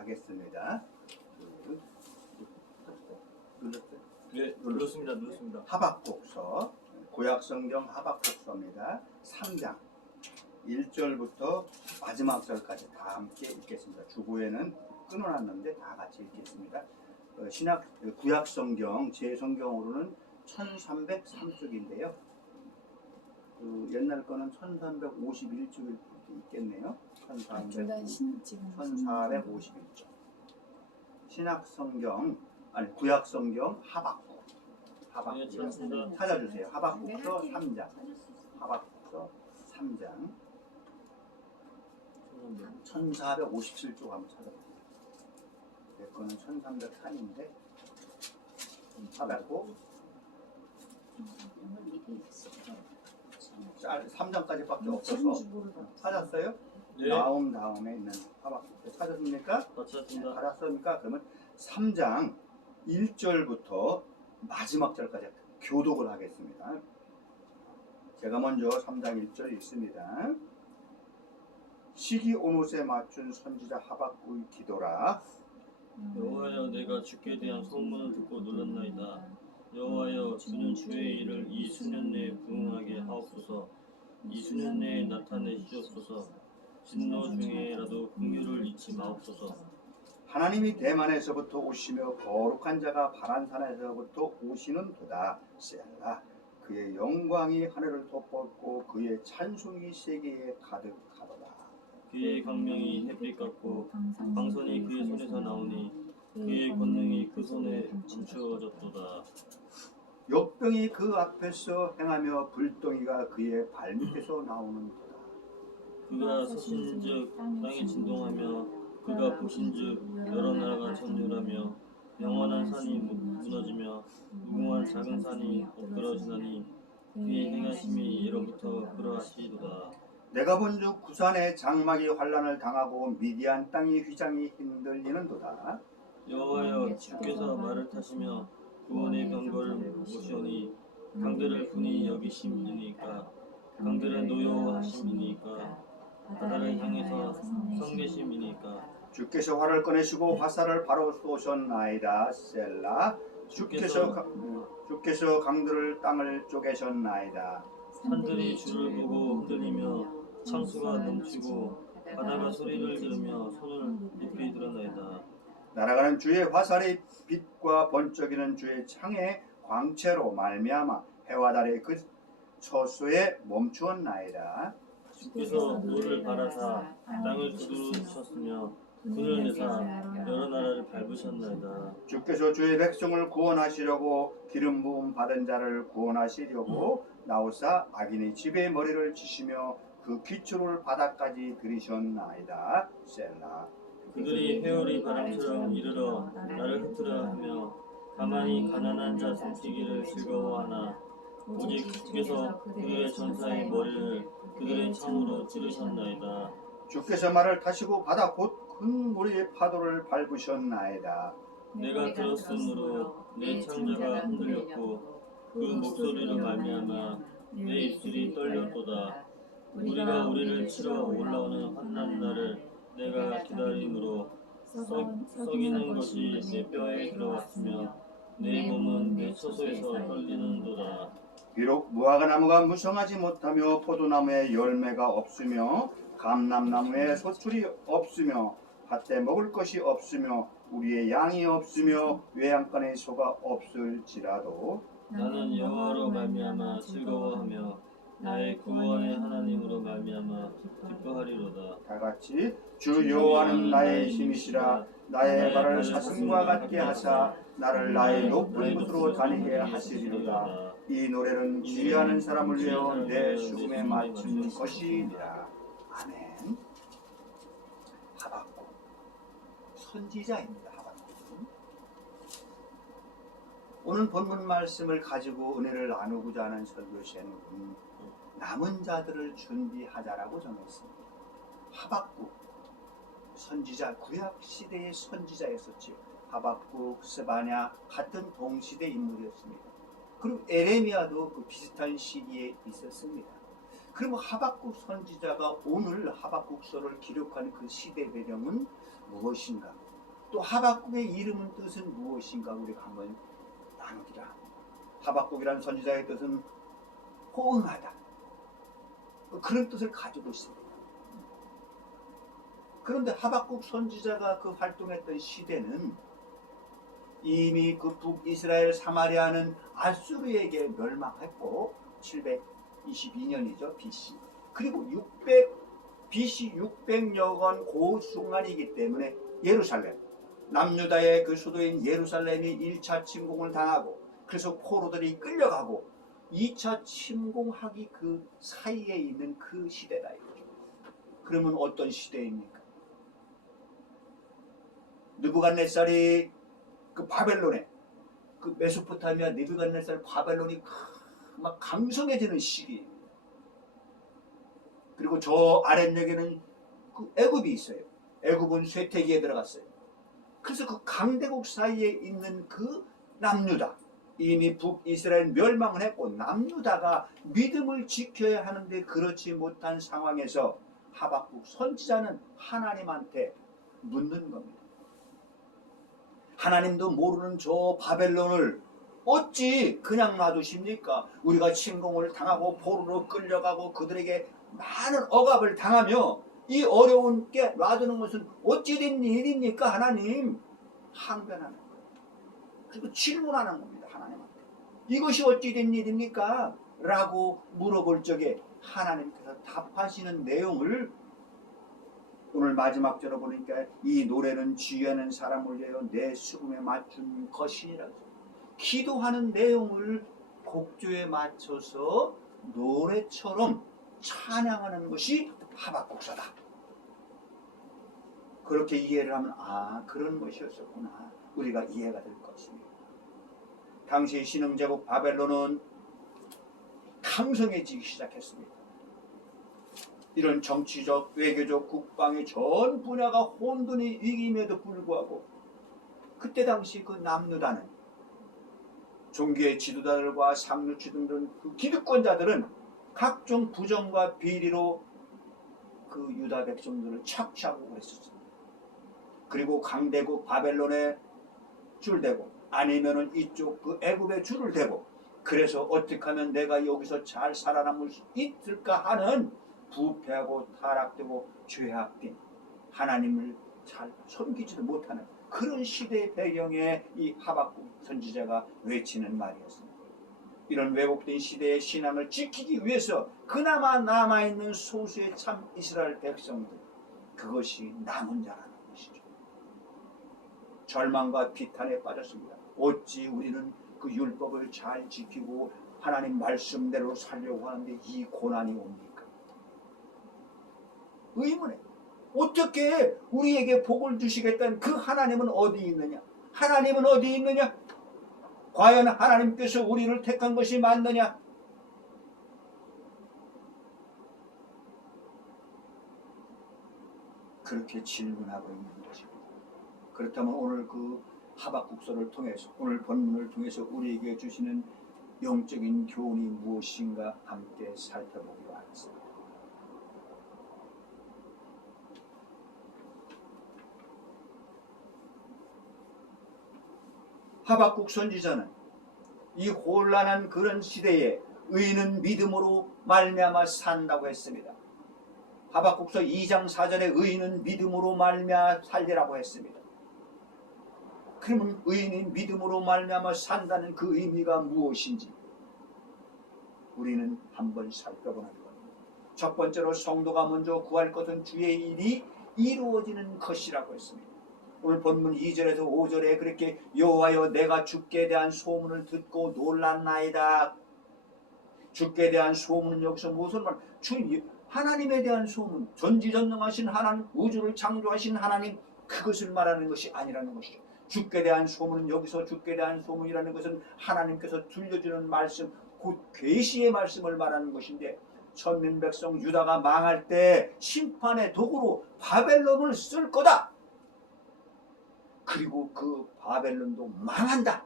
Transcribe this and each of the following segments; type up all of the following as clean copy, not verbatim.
하겠습니다. 눌렀어요? 네, 눌렀습니다. 하박국서, 구약성경 하박국서입니다. 3장 1절부터 마지막 절까지 다 함께 읽겠습니다. 주보에는 끊어놨는데 다 같이 읽겠습니다. 구약성경 제 성경으로는 1303쪽인데요. 옛날 거는 1351쪽일 수도 있겠네요. 1451쪽. 구약성경 하박국. 찾아주세요. 하박국서 3장. 하박국서 3장 1457쪽 한번 찾아보세요. 내 거는 1303인데 하박국 3장까지밖에 없어서 찾았어요? 네. 나옴 다음에 있는 하박국 찾았습니까? 찾았습니다. 알았습니까? 그러면 3장 1절부터 마지막 절까지 교독을 하겠습니다. 제가 먼저 3장 1절 읽습니다. 시기 오롯에 맞춘 선지자 하박국의 기도라. 여호와여, 내가 주께 대한 소문을 듣고 놀랐나이다. 여호와여, 주는 주의 일을 이 수년 내에 부응하게 하옵소서. 이 수년 내에 나타내시옵소서. 진노 중에라도 긍휼을 잊지 마옵소서. 하나님이 대만에서부터 오시며 거룩한 자가 바란산에서부터 오시는도다. 셀라. 그의 영광이 하늘을 덮었고 그의 찬송이 세계에 가득하도다. 그의 광명이 햇빛 같고 방선이 그의 손에서 나오니 그의 권능이 그 손에 감추어졌도다. 역병이 그 앞에서 행하며 불덩이가 그의 발밑에서 나오는도다. 그가 서신즉 땅이 진동하며 그가 보신즉 여러 나라가 전율하며 영원한 산이 무너지며 무궁한 작은 산이 엎드러지나니 그의 행하심이 예로부터 그러하시도다. 내가 본즉 구산의 장막이 환란을 당하고 미디안 땅이 휘장이 흔들리는도다. 여호와여, 주께서 말을 타시며 구원의 경고를 보시오니 강들을 분이 여기심이니까 강들의 노여하심이니까 바다를 향해서 성계심이니까 주께서 활을 꺼내시고 화살을 바로 쏘셨나이다. 셀라. 주께서 강들을 땅을 쪼개셨나이다. 산들이 주를 보고 흔들리며 창수가 넘치고 바다가 소리를 지르며 손을 높이 들어나이다. 날아가는 주의 화살이 빛과 번쩍이는 주의 창의 광채로 말미암아 해와 달의 그 처소에 멈추었나이다. 주께서 노를 바라사 땅을 두드리셨으며 분을 내사 여러 나라를 밟으셨나이다. 주께서 주의 백성을 구원하시려고 기름 부음 받은 자를 구원하시려고 나오사 악인의 집에 머리를 치시며 그 기초를 바닥까지 들이셨나이다. 셀라. 그들이 회오리 바람처럼 이르러 나를 흩으려 하며 가만히 가난한 자 삼키기를 즐거워하나 오직 주께서 그의 전사의 머리를 그들의 창으로 찌르셨나이다. 주께서 말을 타시고 바다 곧 큰 무리의 파도를 밟으셨나이다. 내가 들었으므로 내 창자가 흔들렸고 그 목소리로 말미암아 내 입술이 떨렸도다. 우리가 우리를 치러 올라오는 환난 날을 내가 기다림으로 썩이는 것이 내 뼈에 들어왔으며 내 몸은 내 처소에서 떨리는도다. 비록 무화과 나무가 무성하지 못하며 포도나무에 열매가 없으며 감람나무에 소출이 없으며 밭에 먹을 것이 없으며 우리의 양이 없으며 외양간에 소가 없을지라도 나는 여호와로 말미암아 즐거워하며 나의 구원의 하나님으로 말미암아 기뻐하리로다. 다같이 주 여호와는 나의 힘이시라. 나의 발을 사슴과 같게 하사 나를 나의 높은 곳으로 다니게 하시리로다. 이 노래는 지혜하는 사람을 위하여 내 죽음에 맞춘 것이니라. 아멘. 하박국 선지자입니다. 하박국. 오늘 본문 말씀을 가지고 은혜를 나누고자 하는 설교 제목은 남은 자들을 준비하자라고 정했습니다. 하박국 선지자, 구약 시대의 선지자였었지요. 하박국, 스바냐 같은 동시대 인물이었습니다. 그리고 에레미야도 그 비슷한 시기에 있었습니다. 그럼 하박국 선지자가 오늘 하박국서를 기록한 그 시대 배경은 무엇인가? 또 하박국의 이름은 뜻은 무엇인가 우리가 한번 나누기라. 하박국이라는 선지자의 뜻은 호응하다. 그런 뜻을 가지고 있습니다. 그런데 하박국 선지자가 그 활동했던 시대는 이미 그 북이스라엘 사마리아는 아수르에게 멸망했고 722년이죠 BC. 그리고 BC 600여건 고순간이기 때문에 예루살렘, 남유다의 그 수도인 예루살렘이 1차 침공을 당하고 그래서 포로들이 끌려가고 2차 침공하기 그 사이에 있는 그 시대다 이거죠. 그러면 어떤 시대입니까? 느부갓네살이 그 바벨론에 그 메소포타미아 느부갓네살 바벨론이 막 강성해지는 시기입니다. 그리고 저 아랫역에는 그 애굽이 있어요. 애굽은 쇠퇴기에 들어갔어요. 그래서 그 강대국 사이에 있는 그 남유다, 이미 북이스라엘 멸망을 했고 남유다가 믿음을 지켜야 하는데 그렇지 못한 상황에서 하박국 선지자는 하나님한테 묻는 겁니다. 하나님도 모르는 저 바벨론을 어찌 그냥 놔두십니까? 우리가 침공을 당하고 포로로 끌려가고 그들에게 많은 억압을 당하며 이 어려운 게 놔두는 것은 어찌 된 일입니까? 하나님 항변하는 거예요. 그리고 질문하는 겁니다. 하나님한테 이것이 어찌 된 일입니까? 라고 물어볼 적에 하나님께서 답하시는 내용을 오늘 마지막 절에 보니까 이 노래는 지혜하는 사람을 위하여 내 수금에 맞춘 것이니라. 기도하는 내용을 곡조에 맞춰서 노래처럼 찬양하는 것이 하박국서다. 그렇게 이해를 하면 아 그런 것이었었구나. 우리가 이해가 될 것입니다. 당시 신흥제국 바벨론은 강성해지기 시작했습니다. 이런 정치적, 외교적, 국방의 전 분야가 혼돈이 위기임에도 불구하고 그때 당시 그 남유다는 종교의 지도자들과 상류층 등 그 기득권자들은 각종 부정과 비리로 그 유다 백성들을 착취하고 그랬었습니다. 그리고 강대국 바벨론에 줄대고 아니면은 이쪽 그 애굽에 줄을 대고 그래서 어떻게 하면 내가 여기서 잘 살아남을 수 있을까 하는 부패하고 타락되고 죄악된 하나님을 잘 섬기지도 못하는 그런 시대의 배경에 이 하박국 선지자가 외치는 말이었습니다. 이런 왜곡된 시대의 신앙을 지키기 위해서 그나마 남아있는 소수의 참 이스라엘 백성들 그것이 남은 자라는 것이죠. 절망과 비탄에 빠졌습니다. 어찌 우리는 그 율법을 잘 지키고 하나님 말씀대로 살려고 하는데 이 고난이 옵니까? 의문에 어떻게 우리에게 복을 주시겠다는 그 하나님은 어디 있느냐? 하나님은 어디 있느냐? 과연 하나님께서 우리를 택한 것이 맞느냐? 그렇게 질문하고 있는 것입니다. 그렇다면 오늘 그 하박국서를 통해서 오늘 본문을 통해서 우리에게 주시는 영적인 교훈이 무엇인가 함께 살펴보기로 하겠습니다. 하박국 선지자는 이 혼란한 그런 시대에 의인은 믿음으로 말미암아 산다고 했습니다. 하박국서 2장 4절에 의인은 믿음으로 말미암아 살리라고 했습니다. 그러면 의인이 믿음으로 말미암아 산다는 그 의미가 무엇인지 우리는 한번 살펴보는 겁니다. 첫 번째로 성도가 먼저 구할 것은 주의 일이 이루어지는 것이라고 했습니다. 오늘 본문 2절에서 5절에 그렇게 여호와여 내가 주께 대한 소문을 듣고 놀랐나이다. 주께 대한 소문은 여기서 무슨 말? 하나님에 대한 소문, 전지전능하신 하나님, 우주를 창조하신 하나님 그것을 말하는 것이 아니라는 것이죠. 주께 대한 소문은 여기서 주께 대한 소문이라는 것은 하나님께서 들려주는 말씀, 곧 계시의 말씀을 말하는 것인데 천민 백성 유다가 망할 때 심판의 도구로 바벨론을 쓸 거다. 그리고 그 바벨론도 망한다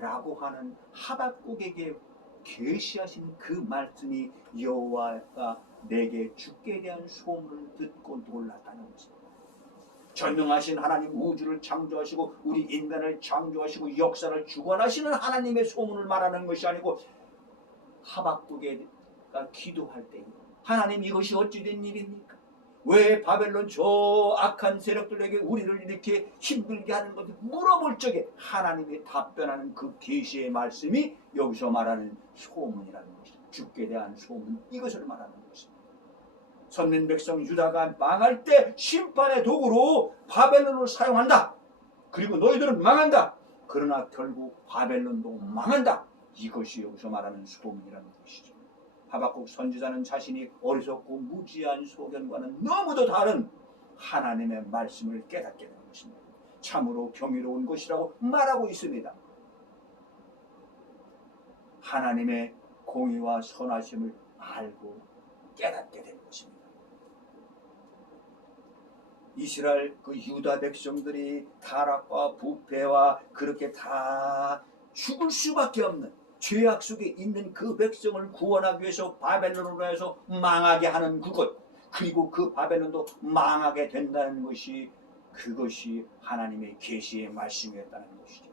라고 하는 하박국에게 계시하신 그 말씀이 여호와가 내게 주께 대한 소문을 듣고 놀랐다는 것입니다. 전능하신 하나님, 우주를 창조하시고 우리 인간을 창조하시고 역사를 주관하시는 하나님의 소문을 말하는 것이 아니고, 하박국가 기도할 때 하나님, 이것이 어찌 된 일입니까? 왜 바벨론 저 악한 세력들에게 우리를 이렇게 힘들게 하는 것을 물어볼 적에 하나님이 답변하는 그 계시의 말씀이 여기서 말하는 소문이라는 것이죠. 죽게 대한 소문, 이것을 말하는 것입니다. 선민 백성 유다가 망할 때 심판의 도구로 바벨론을 사용한다. 그리고 너희들은 망한다. 그러나 결국 바벨론도 망한다. 이것이 여기서 말하는 소문이라는 것이죠. 하박국 선지자는 자신이 어리석고 무지한 소견과는 너무도 다른 하나님의 말씀을 깨닫게 되는 것입니다. 참으로 경이로운 것이라고 말하고 있습니다. 하나님의 공의와 선하심을 알고 깨닫게 되는 것입니다. 이스라엘 그 유다 백성들이 타락과 부패와 그렇게 다 죽을 수밖에 없는 죄악 속에 있는 그 백성을 구원하기 위해서 바벨론으로 해서 망하게 하는 그것, 그리고 그 바벨론도 망하게 된다는 것이, 그것이 하나님의 계시의 말씀이었다는 것이죠.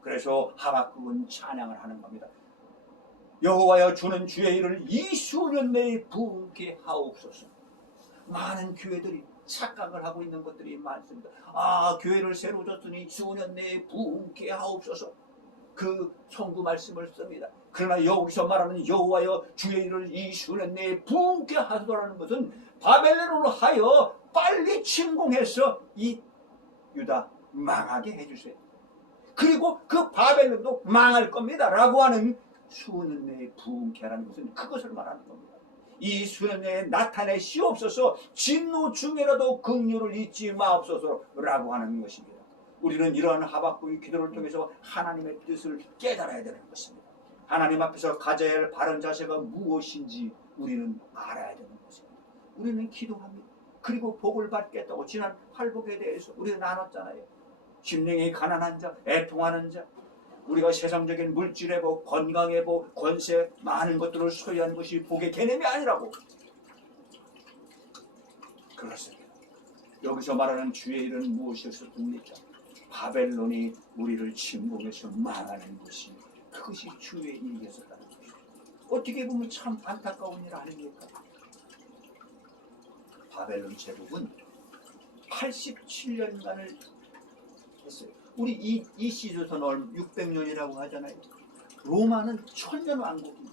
그래서 하박국은 찬양을 하는 겁니다. 여호와여, 주는 주의 일을 이 수년 내에 부응케 하옵소서. 많은 교회들이 착각을 하고 있는 것들이 많습니다. 교회를 새로 졌으니 수년 내에 부응케 하옵소서. 그 성구 말씀을 씁니다. 그러나 여기서 말하는 여호와여, 주의 일을 이 수년 내에 부응케 하소서라는 것은 바벨론으로 하여 빨리 침공해서 이 유다 망하게 해주세요. 그리고 그 바벨론도 망할 겁니다 라고 하는 수년 내에 부응케 하라는 것은 그것을 말하는 겁니다. 이 수년 내에 나타내시옵소서, 진노 중에라도 긍휼을 잊지 마옵소서 라고 하는 것입니다. 우리는 이러한 하박국의 기도를 통해서 하나님의 뜻을 깨달아야 되는 것입니다. 하나님 앞에서 가져야 할 바른 자세가 무엇인지 우리는 알아야 되는 것입니다. 우리는 기도합니다. 그리고 복을 받겠다고 지난 팔복에 대해서 우리가 나눴잖아요. 심령이 가난한 자, 애통하는 자, 우리가 세상적인 물질의 복, 건강의 복, 권세, 많은 것들을 소유한 것이 복의 개념이 아니라고. 그렇습니다. 여기서 말하는 주의 일은 무엇이었습니까? 바벨론이 우리를 침공해서 망하는 것이, 그것이 주의 일이었다는 것이죠. 어떻게 보면 참 안타까운 일 아닙니까? 바벨론 제국은 87년간을 했어요. 우리 이 시조선 600년이라고 하잖아요. 로마는 1000년 왕국입니다.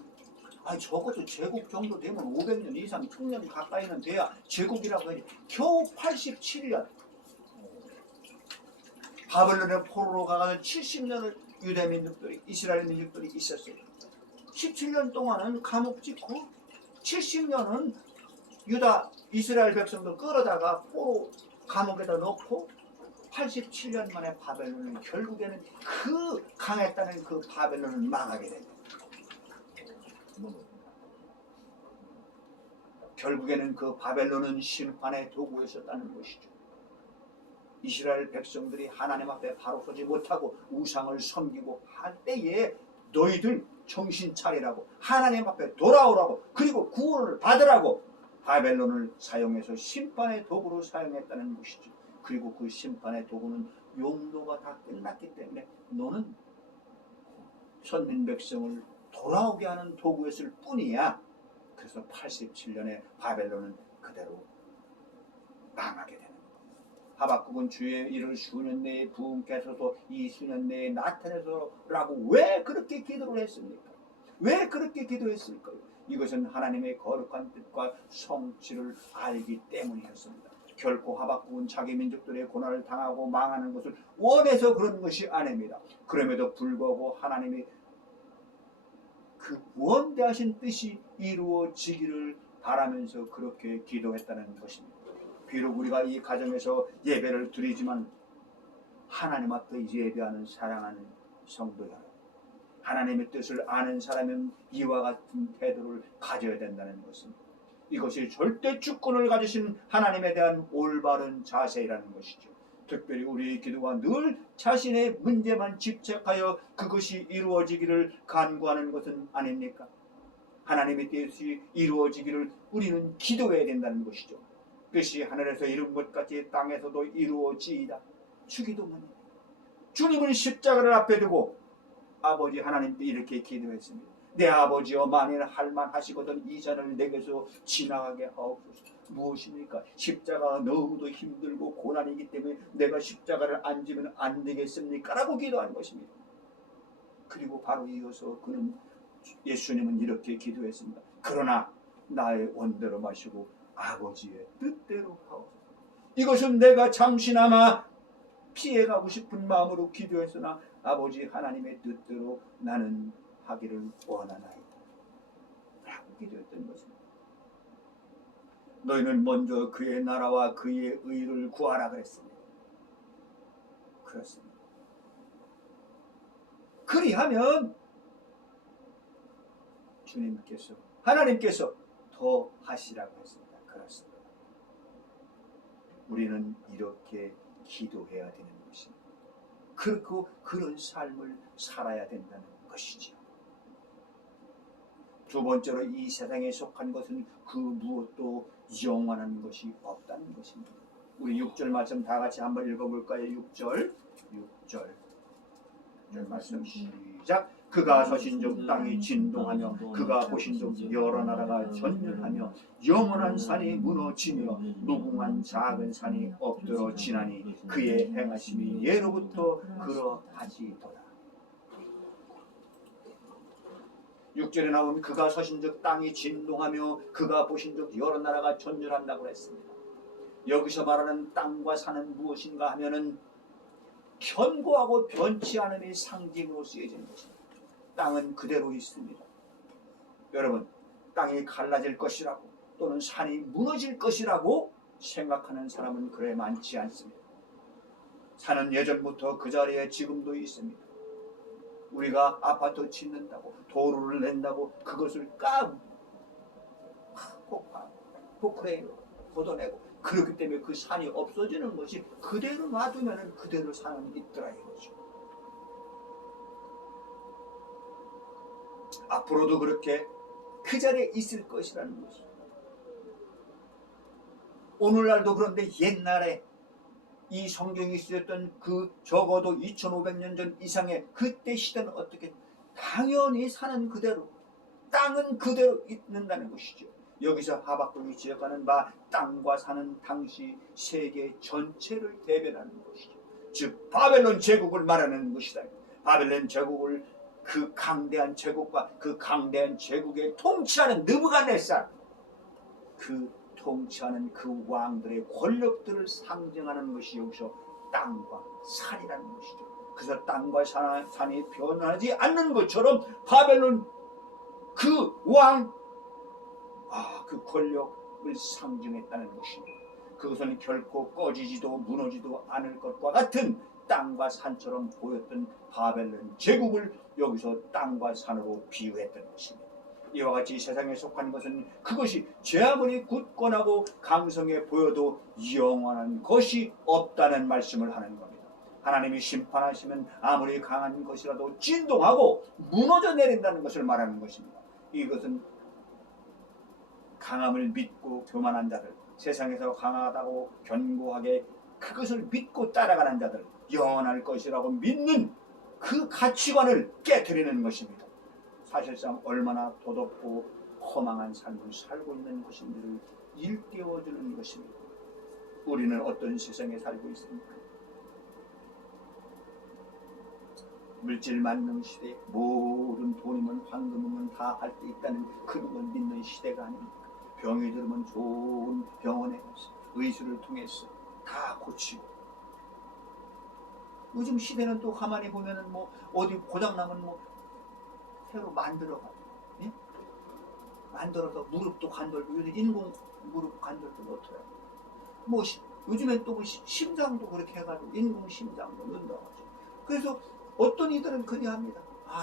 적어도 제국 정도 되면 500년 이상, 1000년 가까이는 돼야 제국이라고 해야지. 겨우 87년. 바벨론의 포로로 가서 70년을 유대 민족들이, 이스라엘 민족들이 있었어요. 17년 동안은 감옥 짓고 70년은 유다 이스라엘 백성들 끌어다가 포로 감옥에다 넣고 87년 만에 바벨론은 결국에는 그 강했다는 그 바벨론을 망하게 됩니다. 결국에는 그 바벨론은 심판의 도구였었다는 것이죠. 이스라엘 백성들이 하나님 앞에 바로 서지 못하고 우상을 섬기고 할 때에 너희들 정신 차리라고, 하나님 앞에 돌아오라고, 그리고 구원을 받으라고 바벨론을 사용해서 심판의 도구로 사용했다는 것이죠. 그리고 그 심판의 도구는 용도가 다 끝났기 때문에 너는 선민 백성을 돌아오게 하는 도구였을 뿐이야. 그래서 87년에 바벨론은 그대로 망하게 되는 거예요. 하박국은 주의 일을 수년 내에 부응케 하소서, 이 수년 내에 나타내소서라고 왜 그렇게 기도를 했습니까? 왜 그렇게 기도했을까요? 이것은 하나님의 거룩한 뜻과 성취를 알기 때문이었습니다. 결코 하박국은 자기 민족들의 고난을 당하고 망하는 것을 원해서 그런 것이 아닙니다. 그럼에도 불구하고 하나님이 그 원대하신 뜻이 이루어지기를 바라면서 그렇게 기도했다는 것입니다. 비록 우리가 이 가정에서 예배를 드리지만 하나님 앞에 예배하는 사랑하는 성도야, 하나님의 뜻을 아는 사람은 이와 같은 태도를 가져야 된다는 것입니다. 이것이 절대 주권을 가지신 하나님에 대한 올바른 자세라는 것이죠. 특별히 우리의 기도가 늘 자신의 문제만 집착하여 그것이 이루어지기를 간구하는 것은 아닙니까? 하나님의 뜻이 이루어지기를 우리는 기도해야 된다는 것이죠. 뜻이 하늘에서 이룬 것 같이 땅에서도 이루어지이다. 주기도문이에요. 주님은 십자가를 앞에 두고 아버지 하나님께 이렇게 기도했습니다. 내 아버지여, 만일 할만하시거든 이 잔을 내게서 지나가게 하옵소서. 무엇입니까? 십자가가 너무도 힘들고 고난이기 때문에 내가 십자가를 안 지면 안 되겠습니까? 라고 기도한 것입니다. 그리고 바로 이어서 예수님은 이렇게 기도했습니다. 그러나 나의 원대로 마시고 아버지의 뜻대로 하옵소서. 이것은 내가 잠시나마 피해가고 싶은 마음으로 기도했으나 아버지 하나님의 뜻대로 나는 하기를 원하나이다 라고 기도했던 것입니다. 너희는 먼저 그의 나라와 그의 의를 구하라 그랬습니다. 그렇습니다. 그리하면 주님께서, 하나님께서 더 하시라고 했습니다. 그렇습니다. 우리는 이렇게 기도해야 되는 것입니다. 그렇고 그런 삶을 살아야 된다는 것이죠. 두 번째로 이 세상에 속한 것은 그 무엇도 영원한 것이 없다는 것입니다. 우리 6절 말씀 다 같이 한번 읽어볼까요? 6절 말씀 시작. 그가 서신적 땅이 진동하며 그가 보신적 여러 나라가 전멸하며 영원한 산이 무너지며 무궁한 작은 산이 엎드러 지나니 그의 행하심이 예로부터 그러하시도다. 6절에 나온 그가 서신적 땅이 진동하며 그가 보신적 여러 나라가 전멸한다고 했습니다. 여기서 말하는 땅과 산은 무엇인가 하면은 견고하고 변치 않음의 상징으로 쓰여지는 것입니다. 땅은 그대로 있습니다. 여러분, 땅이 갈라질 것이라고 또는 산이 무너질 것이라고 생각하는 사람은 그래 많지 않습니다. 산은 예전부터 그 자리에 지금도 있습니다. 우리가 아파트 짓는다고 도로를 낸다고 그것을 포크레인으로 걷어내고 그렇기 때문에 그 산이 없어지는 것이 그대로 놔두면 그대로 산은 있더라 이거죠. 앞으로도 그렇게 그 자리에 있을 것이라는 것이죠. 오늘날도 그런데 옛날에 이 성경이 쓰였던 그 적어도 2500년 전 이상의 그때 시대는 어떻게 당연히 사는 그대로 땅은 그대로 있는다는 것이죠. 여기서 하박국이 지적하는 바 땅과 산은 당시 세계 전체를 대변하는 것이죠. 즉 바벨론 제국을 말하는 것이다. 바벨론 제국을 그 강대한 제국과 그 강대한 제국에 통치하는 느부갓네살 그 통치하는 그 왕들의 권력들을 상징하는 것이 여기서 땅과 산이라는 것이죠. 그래서 땅과 산이 변하지 않는 것처럼 바벨론 그 왕, 그 권력을 상징했다는 것입니다. 그것은 결코 꺼지지도 무너지도 않을 것과 같은 땅과 산처럼 보였던 바벨론 제국을 여기서 땅과 산으로 비유했던 것입니다. 이와 같이 세상에 속한 것은 그것이 제 아무리 굳건하고 강성해 보여도 영원한 것이 없다는 말씀을 하는 겁니다. 하나님이 심판하시면 아무리 강한 것이라도 진동하고 무너져 내린다는 것을 말하는 것입니다. 이것은 강함을 믿고 교만한 자들, 세상에서 강하다고 견고하게 그것을 믿고 따라가는 자들, 영원할 것이라고 믿는 그 가치관을 깨트리는 것입니다. 사실상 얼마나 도덕고 허망한 삶을 살고 있는 것인지를 일깨워주는 것입니다. 우리는 어떤 세상에 살고 있습니까? 물질 만능 시대, 모든 돈이면 황금이면 다 할 때 있다는 그런 걸 믿는 시대가 아닙니까? 병이 들면 좋은 병원에 가서 의술을 통해서 다 고치고, 요즘 시대는 또 가만히 보면은 뭐 어디 고장나면 뭐 새로 만들어가지고, 예? 만들어서 무릎도 관절도, 요즘 인공 무릎 관절도 넣더라고요. 뭐 요즘엔 또 심장도 그렇게 해가지고 인공 심장도 넣는다고 하죠. 그래서 어떤 이들은 그리 합니다.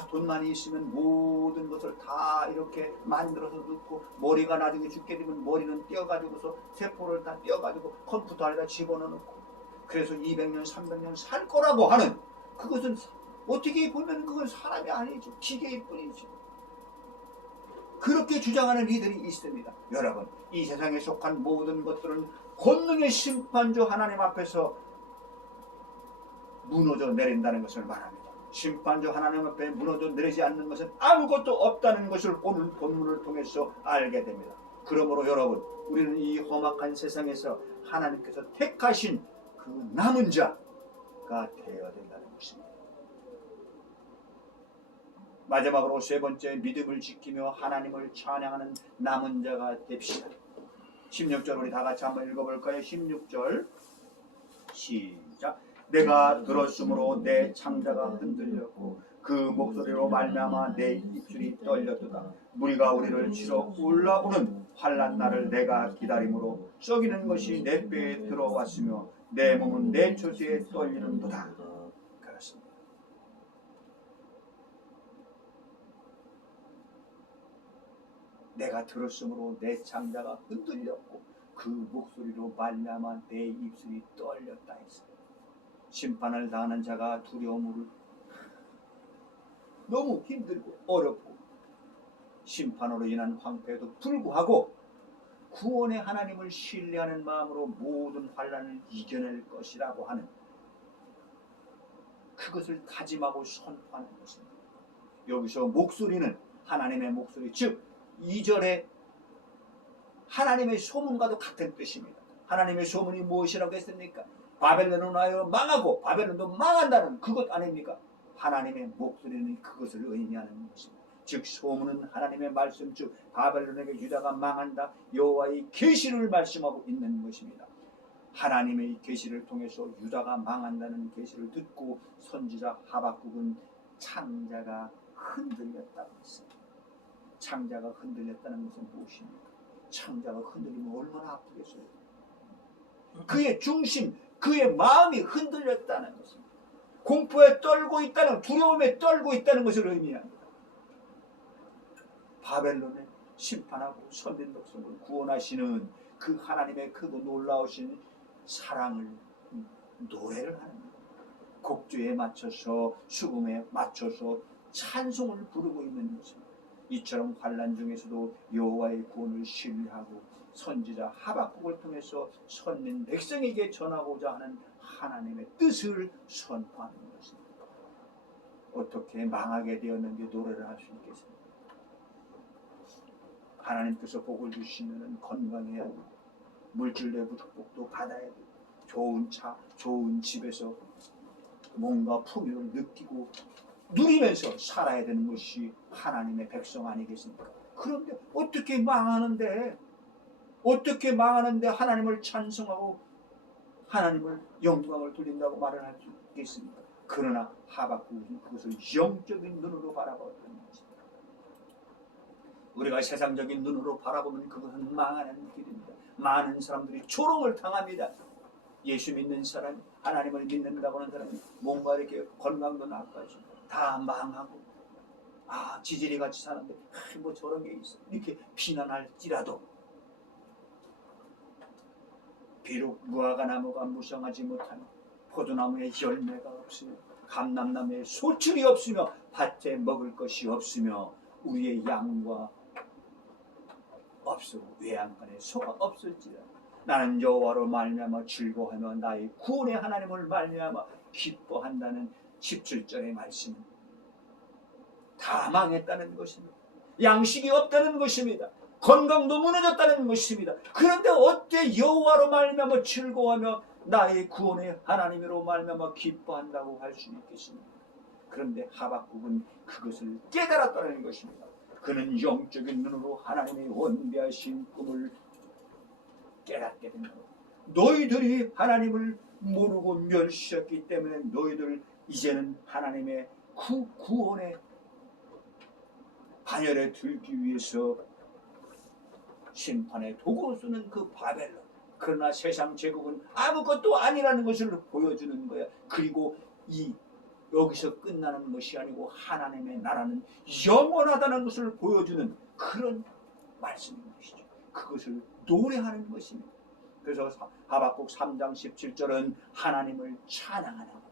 돈 많이 있으면 모든 것을 다 이렇게 만들어서 넣고, 머리가 나중에 죽게 되면 머리는 떼어가지고서 세포를 다 떼어가지고 컴퓨터 안에다 집어넣고, 그래서 200년 300년 살 거라고 하는, 그것은 어떻게 보면 그건 사람이 아니죠. 기계일 뿐이죠. 그렇게 주장하는 이들이 있습니다. 여러분, 이 세상에 속한 모든 것들은 권능의 심판주 하나님 앞에서 무너져 내린다는 것을 말합니다. 심판주 하나님 앞에 무너져 내리지 않는 것은 아무것도 없다는 것을 오늘 본문을 통해서 알게 됩니다. 그러므로 여러분, 우리는 이 험악한 세상에서 하나님께서 택하신 그 남은 자가 되어야 된다는 것입니다. 마지막으로 세 번째, 믿음을 지키며 하나님을 찬양하는 남은 자가 됩시다. 16절 우리 다 같이 한번 읽어볼까요? 16절 시작. 내가 들었으므로 내 창자가 흔들렸고 그 목소리로 말미암아 내 입술이 떨렸도다. 무리가 우리를 치러 올라오는 환난 날을 내가 기다림으로 썩이는 것이 내 뼈에 들어왔으며 내 몸은 내 처지에 떨리는도다. 그렇습니다. 내가 들었으므로 내 창자가 흔들렸고 그 목소리로 말미암아 내 입술이 떨렸다 했습니다. 심판을 당하는 자가 두려움으로 너무 힘들고 어렵고 심판으로 인한 황폐에도 불구하고 구원의 하나님을 신뢰하는 마음으로 모든 환난을 이겨낼 것이라고 하는 그것을 다짐하고 선포하는 것입니다. 여기서 목소리는 하나님의 목소리, 즉 2절에 하나님의 소문과도 같은 뜻입니다. 하나님의 소문이 무엇이라고 했습니까? 바벨론은 와요 망하고 바벨론도 망한다는 그것 아닙니까? 하나님의 목소리는 그것을 의미하는 것입니다. 즉 소문은 하나님의 말씀, 즉 바벨론에게 유다가 망한다, 여호와의 계시를 말씀하고 있는 것입니다. 하나님의 계시를 통해서 유다가 망한다는 계시를 듣고 선지자 하박국은 창자가 흔들렸다고 했습니다. 창자가 흔들렸다는 것은 무엇입니까? 창자가 흔들리면 얼마나 아프겠어요? 그의 중심, 그의 마음이 흔들렸다는 것입니다. 공포에 떨고 있다는, 두려움에 떨고 있다는 것을 의미합니다. 바벨론에 심판하고 선된 백성을 구원하시는 그 하나님의 크고 놀라우신 사랑을 노래를 하는 거예요. 곡조에 맞춰서, 수금에 맞춰서 찬송을 부르고 있는 것입니다. 이처럼 환난 중에서도 여호와의 구원을 신뢰하고 선지자 하박국을 통해서 선민 백성에게 전하고자 하는 하나님의 뜻을 선포하는 것입니다. 어떻게 망하게 되었는지 노래를 할 수 있겠습니까? 하나님께서 복을 주시면 건강해야 되고 물질 내부 축복도 받아야 되고 좋은 차, 좋은 집에서 뭔가 풍요를 느끼고 누리면서 살아야 되는 것이 하나님의 백성 아니겠습니까? 그런데 어떻게 망하는데 하나님을 찬송하고 하나님을 영광을 돌린다고 말을 할 수 있겠습니까? 그러나 하박국은 그것을 영적인 눈으로 바라보았다는 것입니다. 우리가 세상적인 눈으로 바라보면 그것은 망하는 길입니다. 많은 사람들이 조롱을 당합니다. 예수 믿는 사람이, 하나님을 믿는다고 하는 사람이 뭔가 이렇게 건강도 나빠지고 다 망하고 지질이 같이 사는데 뭐 저런 게 있어 이렇게 비난할지라도 비록 무화과 나무가 무성하지 못하며 포도나무에 열매가 없으며 감람나무에 소출이 없으며 밭에 먹을 것이 없으며 우리의 양과 없으고 외양간에 소가 없을지라 나는 여호와로 말미암아 즐거워하며 나의 구원의 하나님을 말미암아 기뻐한다는 17절의 말씀은 다 망했다는 것입니다. 양식이 없다는 것입니다. 건강도 무너졌다는 것입니다. 그런데 어떻게 여호와로 말미암아 즐거워하며 나의 구원의 하나님으로 말미암아 기뻐한다고 할 수 있겠습니까? 그런데 하박국은 그것을 깨달았다는 것입니다. 그는 영적인 눈으로 하나님의 원대하신 꿈을 깨닫게 됩니다. 너희들이 하나님을 모르고 멸시했기 때문에 너희들 이제는 하나님의 구원의 반열에 들기 위해서 심판의 도구로 쓰는 그 바벨론, 그러나 세상 제국은 아무것도 아니라는 것을 보여주는 거야. 그리고 여기서 끝나는 것이 아니고 하나님의 나라는 영원하다는 것을 보여주는 그런 말씀인 것이죠. 그것을 노래하는 것입니다. 그래서 하박국 3장 17절은 하나님을 찬양하는 겁니다.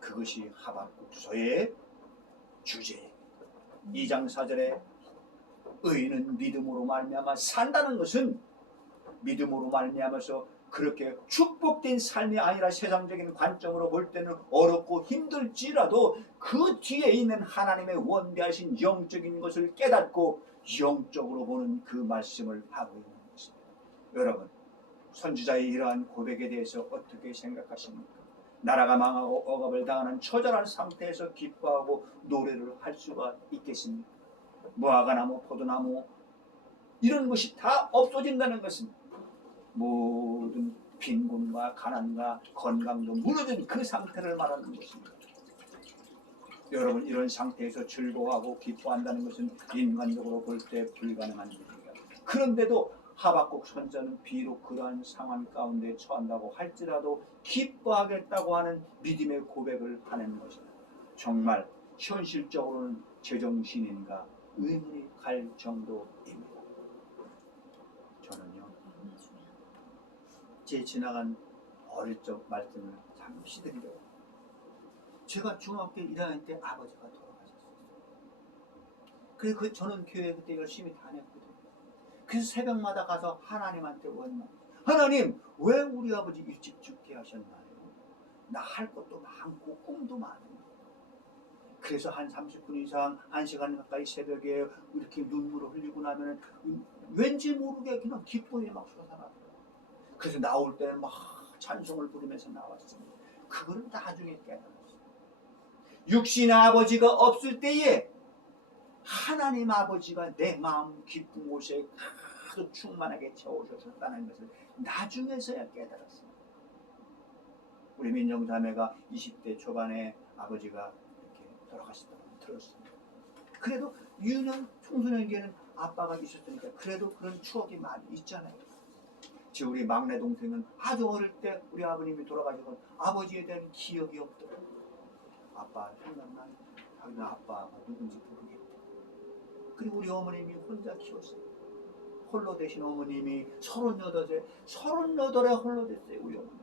그것이 하박국서의 주제입니다. 2장 4절에 의인은 믿음으로 말미암아 산다는 것은 믿음으로 말미암아서 그렇게 축복된 삶이 아니라 세상적인 관점으로 볼 때는 어렵고 힘들지라도 그 뒤에 있는 하나님의 원대하신 영적인 것을 깨닫고 영적으로 보는 그 말씀을 하고 있는 것입니다. 여러분, 선지자의 이러한 고백에 대해서 어떻게 생각하십니까? 나라가 망하고 억압을 당하는 처절한 상태에서 기뻐하고 노래를 할 수가 있겠습니까? 무화과나무, 포도나무 이런 것이 다 없어진다는 것입니다. 모든 빈곤과 가난과 건강도 무너진 그 상태를 말하는 것입니다. 여러분, 이런 상태에서 즐거워하고 기뻐한다는 것은 인간적으로 볼 때 불가능한 일입니다. 그런데도 하박국 선지자는 비록 그러한 상황 가운데 처한다고 할지라도 기뻐하겠다고 하는 믿음의 고백을 하는 것입니다. 정말 현실적으로는 제정신인가 의문이 갈 정도입니다. 저는요, 제 지나간 어릴 적 말씀을 잠시 드리려고. 제가 중학교 1학년 때 아버지가 돌아가셨어요. 그래서 저는 교회 그때 열심히 다녔거든요. 그래서 새벽마다 가서 하나님한테 원망. 하나님, 왜 우리 아버지 일찍 죽게 하셨나요? 나 할 것도 많고 꿈도 많은데. 그래서 한 30분 이상, 1시간 가까이 새벽에 이렇게 눈물을 흘리고 나면 왠지 모르게 그냥 기쁨이 막 솟아나더라고요. 그래서 나올 때는 막 찬송을 부르면서 나왔습니다. 그거를 나중에 깨달았어요. 육신의 아버지가 없을 때에 하나님 아버지가 내 마음 깊은 곳에 가득 충만하게 채워주셨다는 것을 나중에서야 깨달았어요. 우리 민정자매가 20대 초반에 아버지가 이렇게 돌아가셨다고 들었습니다. 그래도 유년 청소년기에는 아빠가 있었으니까 그래도 그런 추억이 많이 있잖아요. 제 우리 막내 동생은 아주 어릴 때 우리 아버님이 돌아가시고 아버지에 대한 기억이 없더라고요. 아빠 생각나요? 자기는 아빠가 누군지 모르겠고. 그리고 우리 어머님이 혼자 키웠어요. 홀로 되신 어머님이 38에 홀로 됐어요. 우리 어머님.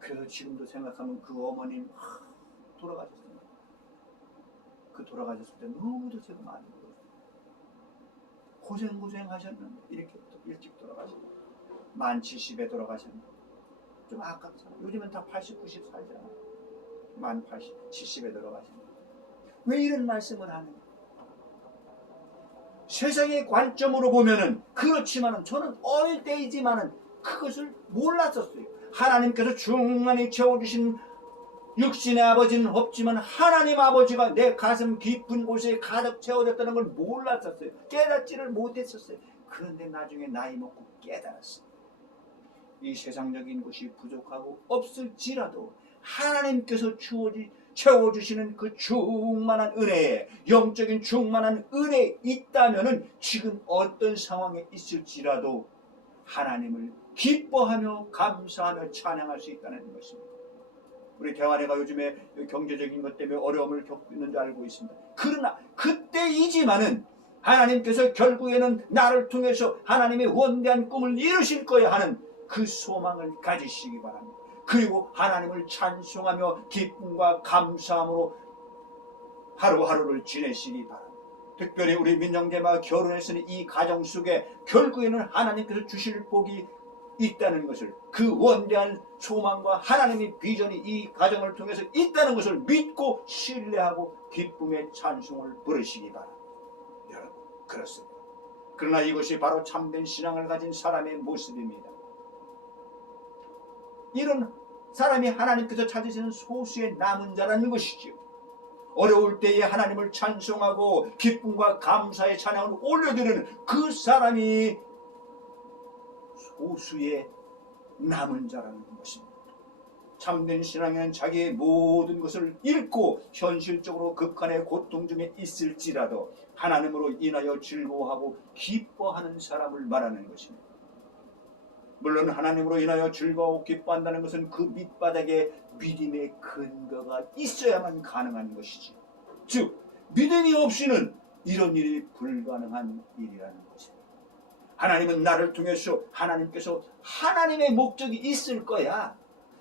그래서 지금도 생각하면 그 어머님 돌아가셨습니다. 그 돌아가셨을 때 너무도 제가 많이 울었어요. 고생 하셨는데 이렇게 일찍 돌아가셨는데 만 70에 돌아가셨는데 좀 아깝잖아요. 요즘은 다 80, 90 살잖아요. 만 80, 70에 돌아가셨는데 왜 이런 말씀을 하는가? 세상의 관점으로 보면은 그렇지만은 저는 어릴 때이지만은 그것을 몰랐었어요. 하나님께서 충만히 채워주신 육신의 아버지는 없지만 하나님 아버지가 내 가슴 깊은 곳에 가득 채워졌다는 걸 몰랐었어요. 깨닫지를 못했었어요. 그런데 나중에 나이 먹고 깨달았어요. 이 세상적인 것이 부족하고 없을지라도 하나님께서 채워주시는 그 충만한 은혜에, 영적인 충만한 은혜에 있다면은 지금 어떤 상황에 있을지라도 하나님을 기뻐하며 감사하며 찬양할 수 있다는 것입니다. 우리 대환이가 요즘에 경제적인 것 때문에 어려움을 겪고 있는 줄 알고 있습니다. 그러나 그때이지만은 하나님께서 결국에는 나를 통해서 하나님의 원대한 꿈을 이루실 거야 하는 그 소망을 가지시기 바랍니다. 그리고 하나님을 찬송하며 기쁨과 감사함으로 하루하루를 지내시기 바랍니다. 특별히 우리 민정제마가 결혼했으니 이 가정 속에 결국에는 하나님께서 주실 복이 있다는 것을, 그 원대한 소망과 하나님의 비전이 이 가정을 통해서 있다는 것을 믿고 신뢰하고 기쁨의 찬송을 부르시기 바랍니다. 여러분, 그렇습니다. 그러나 이것이 바로 참된 신앙을 가진 사람의 모습입니다. 이런 사람이 하나님께서 찾으시는 소수의 남은 자라는 것이지요. 어려울 때에 하나님을 찬송하고 기쁨과 감사의 찬양을 올려드리는 그 사람이 소수의 남은 자라는 것입니다. 참된 신앙에는 자기의 모든 것을 잃고 현실적으로 극한의 고통 중에 있을지라도 하나님으로 인하여 즐거워하고 기뻐하는 사람을 말하는 것입니다. 물론 하나님으로 인하여 즐거워하고 기뻐한다는 것은 그 밑바닥에 믿음의 근거가 있어야만 가능한 것이지. 즉 믿음이 없이는 이런 일이 불가능한 일이라는 것입니다. 하나님은 나를 통해서 하나님께서 하나님의 목적이 있을 거야.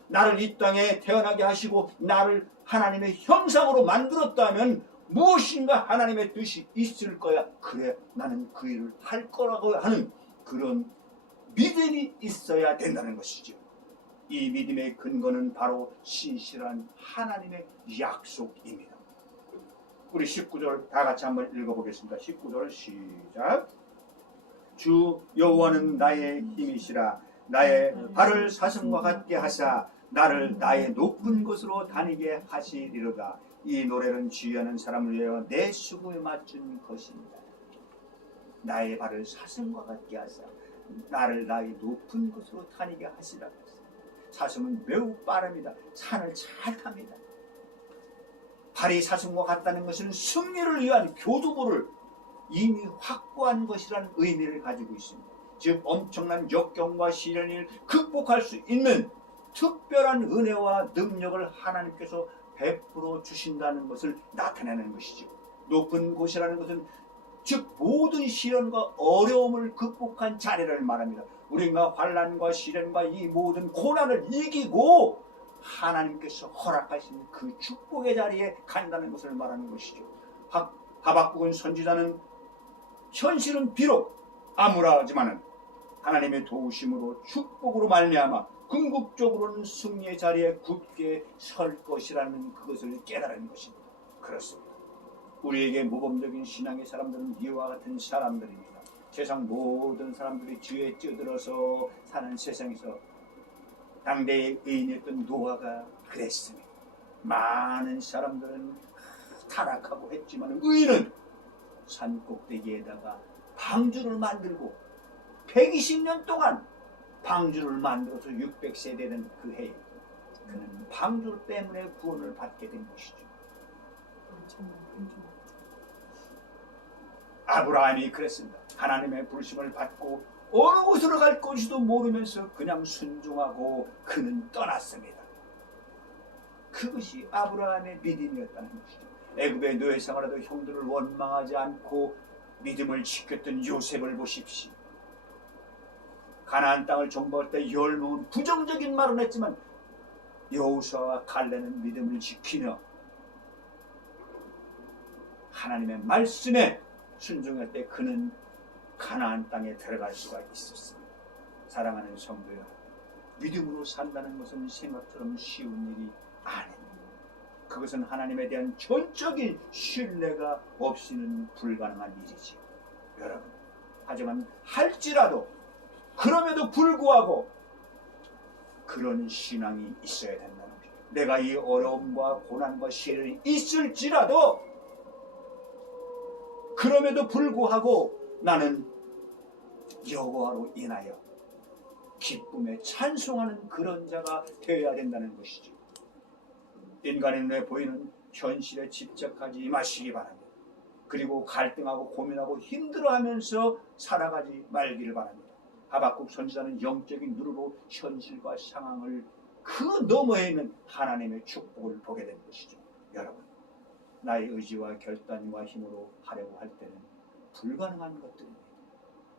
나를 이 땅에 태어나게 하시고 나를 하나님의 형상으로 만들었다면 무엇인가 하나님의 뜻이 있을 거야. 그래 나는 그 일을 할 거라고 하는 그런 믿음이 있어야 된다는 것이죠. 이 믿음의 근거는 바로 신실한 하나님의 약속입니다. 우리 19절 다 같이 한번 읽어보겠습니다. 19절 시작. 주 여호와는 나의 힘이시라. 나의 발을 사슴과 같게 하사 나를 나의 높은 곳으로 다니게 하시리로다. 이 노래는 주의하는 사람을 위하여 내 수고에 맞춘 것입니다. 나의 발을 사슴과 같게 하사 나를 나의 높은 곳으로 다니게 하시라. 사슴은 매우 빠릅니다. 산을 잘 탑니다. 발이 사슴과 같다는 것은 승리를 위한 교두보를 이미 확보한 것이라는 의미를 가지고 있습니다. 즉 엄청난 역경과 시련을 극복할 수 있는 특별한 은혜와 능력을 하나님께서 베풀어 주신다는 것을 나타내는 것이죠. 높은 곳이라는 것은 즉 모든 시련과 어려움을 극복한 자리를 말합니다. 우리가 환난과 시련과 이 모든 고난을 이기고 하나님께서 허락하신 그 축복의 자리에 간다는 것을 말하는 것이죠. 하박국은 선지자는 현실은 비록 암울하지만은 하나님의 도우심으로 축복으로 말미암아 궁극적으로는 승리의 자리에 굳게 설 것이라는 그것을 깨달은 것입니다. 그렇습니다. 우리에게 모범적인 신앙의 사람들은 이와 같은 사람들입니다. 세상 모든 사람들이 죄에 찌들어서 사는 세상에서 당대의 의인이었던 노아가 그랬습니다. 많은 사람들은 타락하고 했지만 의인은 산꼭대기에다가 방주를 만들고 120년 동안 방주를 만들어서 600세 되는 그 해에 그는 방주 때문에 구원을 받게 된 것이죠. 아브라함이 그랬습니다. 하나님의 부르심을 받고 어느 곳으로 갈 건지도 모르면서 그냥 순종하고 그는 떠났습니다. 그것이 아브라함의 믿음이었다는 것이죠. 애굽의 노예 생활에도 형들을 원망하지 않고 믿음을 지켰던 요셉을 보십시오. 가나안 땅을 정복할 때 열몽은 부정적인 말을 했지만 여호수아와 갈렙은 믿음을 지키며 하나님의 말씀에 순종할 때 그는 가나안 땅에 들어갈 수가 있었습니다. 사랑하는 성도여, 믿음으로 산다는 것은 생각처럼 쉬운 일이 아닙니다. 그것은 하나님에 대한 전적인 신뢰가 없이는 불가능한 일이지요. 여러분, 하지만 할지라도 그럼에도 불구하고 그런 신앙이 있어야 된다는 거죠. 내가 이 어려움과 고난과 시련이 있을지라도 그럼에도 불구하고 나는 여호와로 인하여 기쁨에 찬송하는 그런 자가 되어야 된다는 것이죠. 인간의 눈에 보이는 현실에 집착하지 마시기 바랍니다. 그리고 갈등하고 고민하고 힘들어하면서 살아가지 말기를 바랍니다. 하박국 선지자는 영적인 눈으로 현실과 상황을 그 너머에 있는 하나님의 축복을 보게 된 것이죠. 여러분, 나의 의지와 결단과 힘으로 하려고 할 때는 불가능한 것들입니다.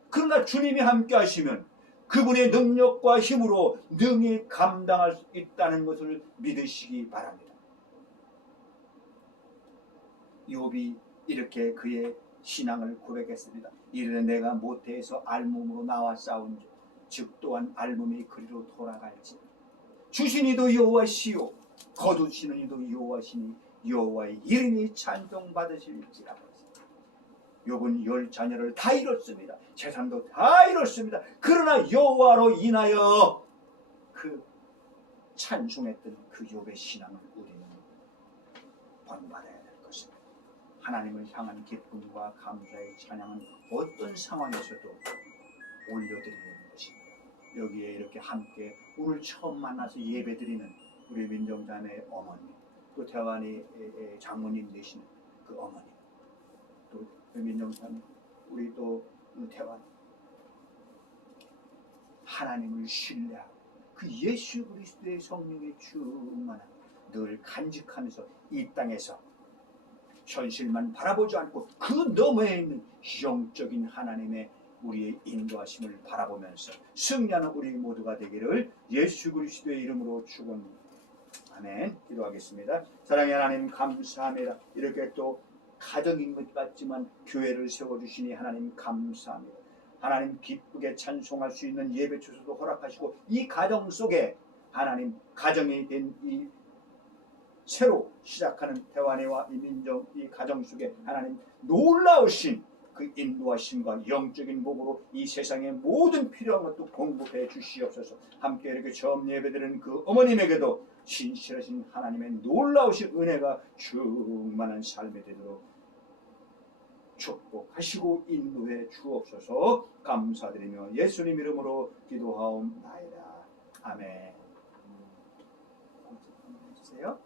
그러나 주님이 함께 하시면 그분의 능력과 힘으로 능히 감당할 수 있다는 것을 믿으시기 바랍니다. 욥이 이렇게 그의 신앙을 고백했습니다. 이르되 내가 모태에서 알몸으로 나와 싸운 즉 또한 알몸이 그리로 돌아갈지 주신 이도 여호와시요 거두시는 이도 여호와시니 여호와의 이름이 찬송받으실지라. 욥은 10자녀를 다 잃었습니다. 재산도 다 잃었습니다. 그러나 여호와로 인하여 그 찬송했던 그 욥의 신앙을 우리는 본받아야 될 것입니다. 하나님을 향한 기쁨과 감사의 찬양은 어떤 상황에서도 올려드리는 것입니다. 여기에 이렇게 함께 오늘 처음 만나서 예배드리는 우리 민정자매 어머니, 또 태환이 장모님 되시는 그 어머니, 또 민정자매 우리 또 태환, 하나님을 신뢰하고 그 예수 그리스도의 성령의 충만함 늘 간직하면서 이 땅에서 현실만 바라보지 않고 그 너머에 있는 영적인 하나님의 우리의 인도하심을 바라보면서 승리하는 우리 모두가 되기를 예수 그리스도의 이름으로 축원합니다. 아멘. 기도하겠습니다. 사랑의 하나님 감사합니다. 이렇게 또 가정인 것 같지만 교회를 세워주시니 하나님 감사합니다. 하나님 기쁘게 찬송할 수 있는 예배 주소도 허락하시고 이 가정 속에 하나님 가정이 된 이 새로 시작하는 대환이와 이민정 이 가정 속에 하나님 놀라우신 그 인도하심과 영적인 복으로 이 세상의 모든 필요한 것도 공급해 주시옵소서. 함께 이렇게 처음 예배드리는 그 어머님에게도 신실하신 하나님의 놀라우신 은혜가 충만한 삶이 되도록 축복하시고 인도해 주옵소서. 감사드리며 예수님 이름으로 기도하옵나이다. 아멘. 해주세요.